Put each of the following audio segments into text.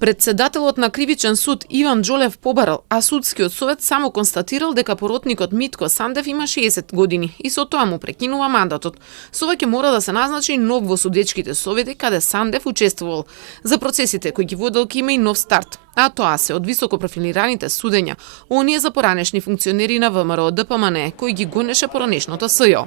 Председателот на Кривичен суд Иван Џолев побарал, а судскиот совет само констатирал дека поротникот Митко Сандев има 60 години и со тоа му прекинува мандатот. Совеќе мора да се назначи нов во судечките совети каде Сандев учествувал. За процесите кои ги водел ќе има и нов старт, а тоа се од високо профилираните судења, оние за поранешни функционери на ВМРО ДПМН кои ги гонеше поранешното СЈО.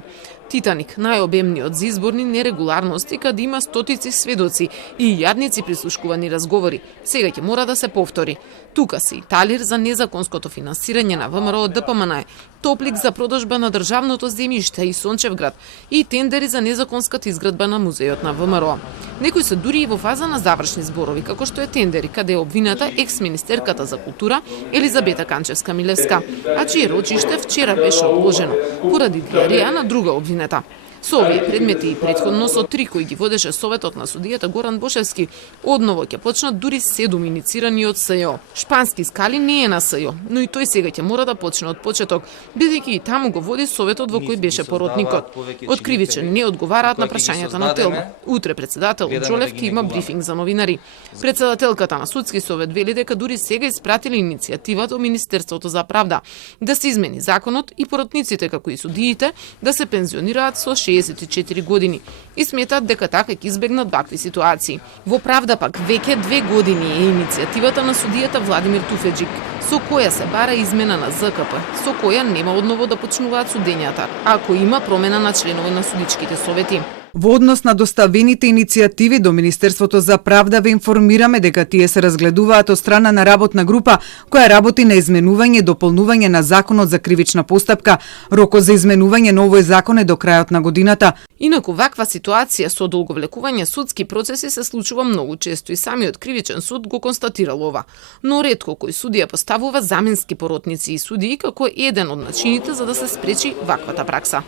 Титаник, најобемниот за изборни нерегуларности каде има стотици сведоци и јадници прислушкувани разговори, сега ќе мора да се повтори. Тука се и талир за незаконското финансирање на ВМРО ДПМН, топлик за продажба на државното земјиште и Сончевград и тендери за незаконската изградба на музејот на ВМРО. Некои се дури и во фаза на завршни зборови, како што е тендери, каде е обвината екс-министерката за култура Елизабета Канчевска-Милевска, а чие рочиште вчера беше одложено поради диареја на друга обвинета. Со овие предмети и претходно со 3 кои ги водеше Советот на судијата Горан Бошевски, одново ќе почнат дури 7 иницирани од СЈО. Шпански скали не е на СЈО, но и тој сега ќе мора да почне од почеток, бидејќи и таму го води Советот во кој беше поротникот. Од Кривичен не одговараат на прашањата на тело. Утре председател Џолев ќе има брифинг за новинари. Председателката на судски совет вели дека дури сега испратили иницијативата од Министерството за правда да се измени законот и поротниците како и судиите да се пензионираат со 64 години и сметат дека така ќе избегнат вакви ситуации. Во правда пак веќе 2 години е иницијативата на судијата Владимир Туфеџик, со која се бара измена на ЗКП, со која нема одново да почнуваат судењата, ако има промена на членови на судичките совети. Во однос на доставените иницијативи до Министерството за правда ве информираме дека тие се разгледуваат од страна на работна група која работи на изменување и дополнување на законот за кривична постапка. Рокот за изменување на овој закон е до крајот на годината. Инаку ваква ситуација со одолговлекување судски процеси се случува многу често и самиот Кривичен суд го констатирал ова. Но ретко кој судија поставува заменски поротници и судии како еден од начините за да се спречи ваквата пракса.